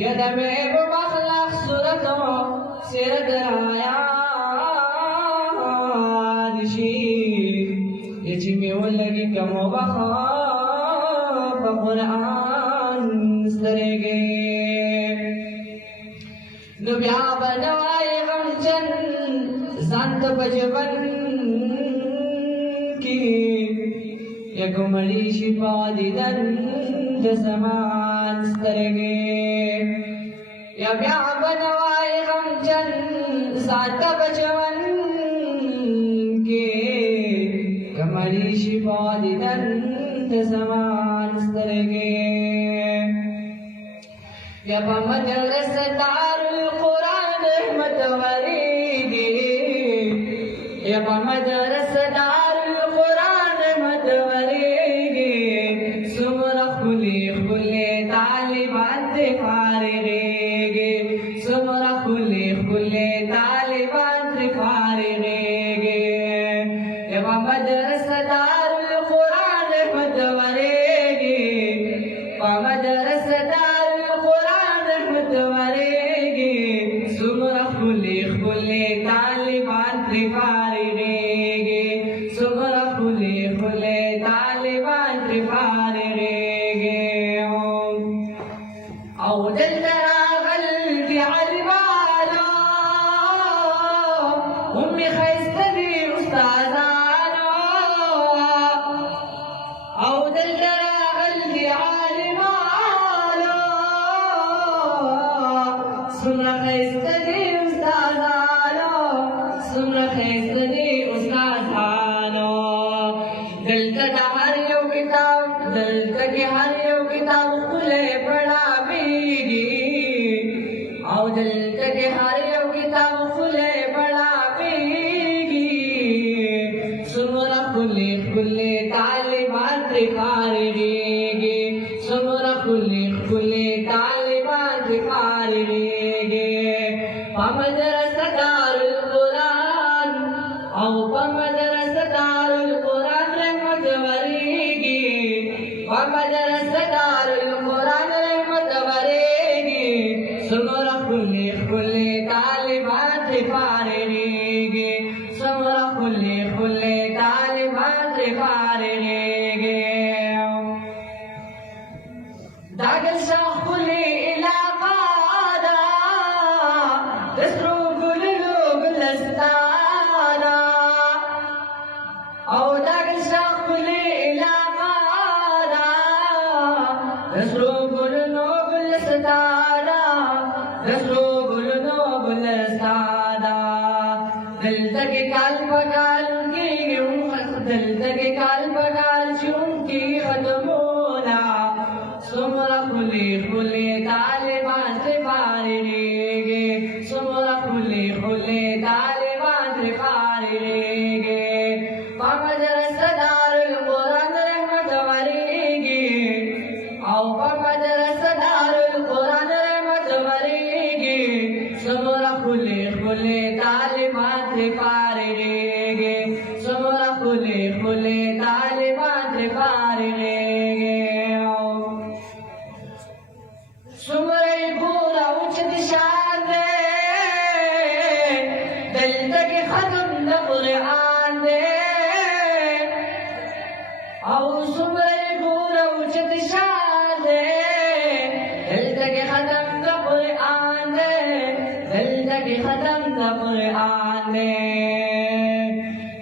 यदमे बखलाक सूरतों सिरत आयादिशी यचिमे वलगी कमो बखा बकुरान सरेगे नुब्या बनवाए गमचन zanत बजवन की यकुमली शिफा दिदन जसमान सरेगे या ब्या बनवाए गमचन zanत बजवन की कमली शिफा दिदन जसमान सरेगे या बमदरस दारुल कुरान रहमत वरीदी या बमदरस दारुल कुरान रहमत वरीदी सुमरा खुले खुले तालिबान से फारेगे सुमरा खुले खुले तालिबान से फारेगे या बमदरस दारुल कुरान रहमत वरीदी बमदरस सुमरा खुले खुले तालिबान त्रिफारेगे सुमरा खुले खुले तालिबान त्रिफारेगे औ दिल दरागल की अलवाला उम्मी खैस्तरी उस्तादाना औ दिल दरागल की अलवाला सुमरा खैस्तरी उस्तादाना सुमरा खैस्तरी उस्तादाना दिल तक हर यो किताब दिल तक हर यो किताब खुले पड़ा बीगी औ दिल तक हर यो किताब खुले पड़ा बीगी सुमरा खुले खुले तालिबान त्रिफारेगे सुमरा खुले खुले तालिबान त्रिफारेगे पमदरस दारुल कुरान औ पमदरस दारुल कुरान रहमत वरीगी पमदरस दारुल कुरान रहमत वरीगी सुमरा खुले खुले तालिबान त्रिफारेगे सुमरा खुले खुले तालिबान त्रिफारेगे दागल शाह खुले इलाका दिल तक काल पगाल की दिल तक काल पगाल चुनकी खत्मोना सुमरा खुले खुले तालिबान त्रिफारेगे सुमरा खुले खुले तालिबान त्रिफारेगे पमदरस दारुल कुरान रहमत वरीगी औ पमदरस दारुल कुरान रहमत वरीगी सुमरा खुले खुले तालिबान त्रिफारेगे सुमरा खुले खुले तालिबान त्रिफारेगे सुमरे पूरा उचित शान दे दिल तक खत्म न कुरान दे औ सुमरे पूरा उचित शान दे दिल तक खत्म न कुरान दे दिल तक खत्म न कुरान दे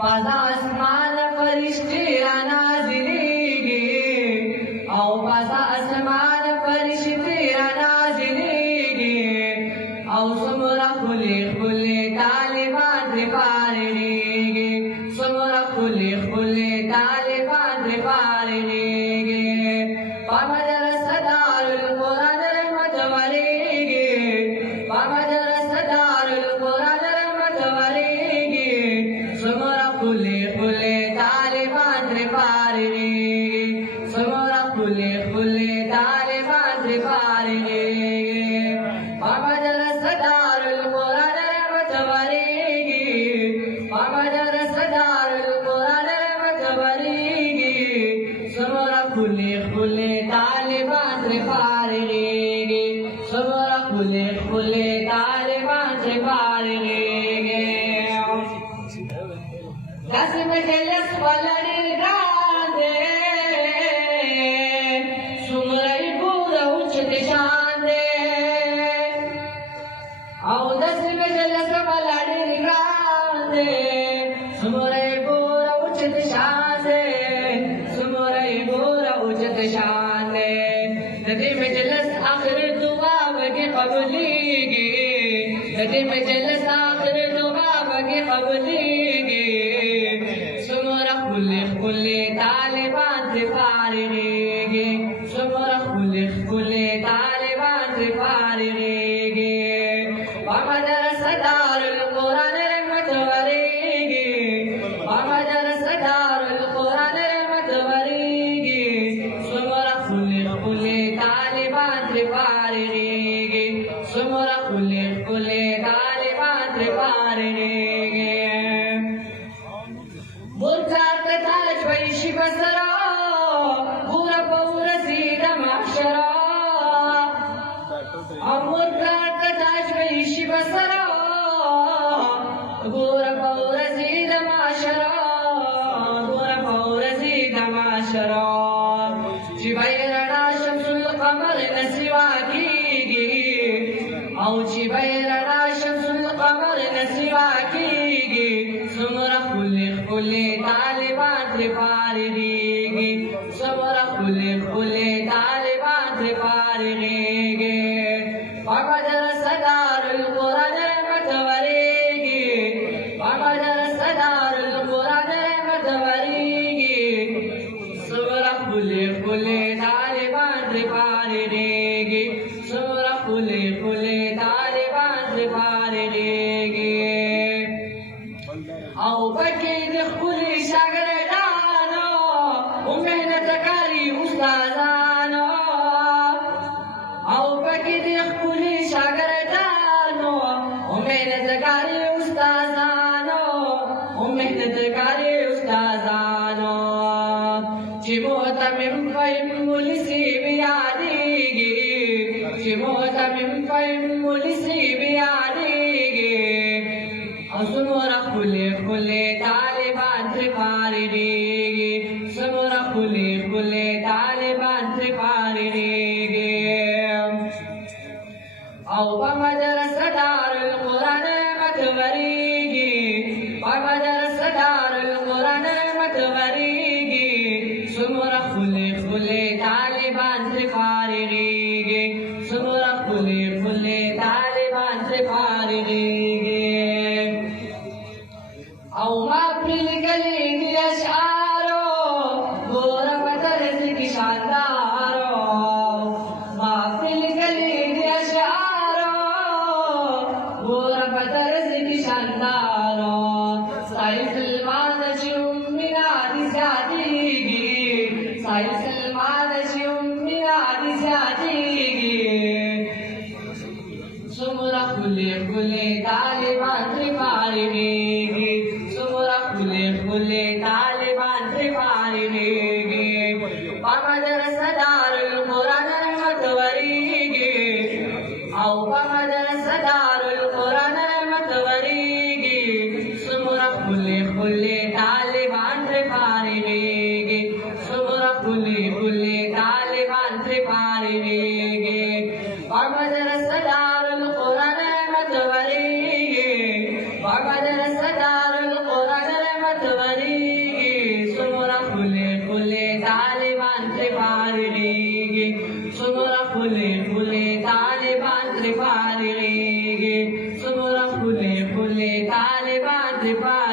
पासा आसमान फरिश्ते नाज़िलेंगे औ पासा आसमान फरिश्ते नाज़िलेंगे औ सुमरा खुले खुले तालिबान त्रिफारेगे सुमरा खुले खुले तालिबान त्रिफारेगे पमदरस दारुल कुरान रहमत वरीगे पमदरस दारुल कुरान रहमत वरीगे सुमरा खुले खुले तालिबान त्रिफारेगे सुमरा खुले खुले तालिबान त्रिफारेगे पमदरस दारुल कुरान रहमत वरीगे पमदरस दारुल कुरान रहमत वरीगे सुमरा खुले खुले तालिबान त्रिफारेगे सुमरा پریشان ندی مجلس آخر دعا بگی قبولیگی ندی مجلس آخر دعا بگی قبولیگی سمرا کلی طالبان سے فارغیگی سمرا کلی طالبان سے فارغیگی ومدرسہ دار القرآن رحمت وریگی ومدرسہ دار القرآن رحمت وریگی سمرا کلی طالبان سے فارغیگی سمرا کلی طالبان سے فارغیگی مرتاح تاج ویشی بسرا پورا پورا سیدھا معاشرہ مرتاح تاج ویشی بسرا پورا پورا سیدھا معاشرہ پورا پورا سیدھا معاشرہ چبیرنا شمس القمر نسوا کیگی او چبیرنا شمس القمر نسوا کیگی سمرا کلی طالبان سے فارغیگی سمرا کلی طالبان سے فارغیگی ومدرسہ دار القرآن رحمت وریگی ومدرسہ دار القرآن رحمت وریگی سمرا کلی طالبان سے فارغیگی سمرا کلی طالبان سے فارغیگی او پکی دی خپلی شاگردانو و محنت کاری استادانو او پکی دی خپلی شاگردانو و محنت کاری استادانو و محنت کاری استادانو چی محتمم فهم ملسی بیادیگی چی محتمم فهم ملسی بیادیگی سمرا کلی طالبان سے فارغیگی سمرا کلی طالبان سے فارغیگی او بمدرسہ دار القرآن رحمت وریگی بمدرسہ دار القرآن رحمت وریگی سمرا کلی طالبان سے فارغیگی سمرا کلی طالبان سے فارغیگی او ما پل گلی دی اشعارو گورا پترز کی شاندارو ما پل گلی دی اشعارو گورا پترز کی شاندارو سائی سلمان جی امینا دی زیادیگی سائی سلمان جی امینا دی زیادیگی سمرا کلی طالبان سے فارغیگی سمرا کلی طالبان سے فارغیگی ومدرسہ دار القرآن رحمت وریگی او ومدرسہ دار القرآن رحمت وریگی سمرا کلی طالبان سے فارغیگی سمرا کلی طالبان سے فارغیگی ومدرسہ دار القرآن رحمت وریگی ومدرسہ دار القرآن رحمت وریگی سمرا کلی طالبان سے فارغیگی سمرا کلی طالبان سے فارغیگی سمرا کلی طالبان سے فارغیگی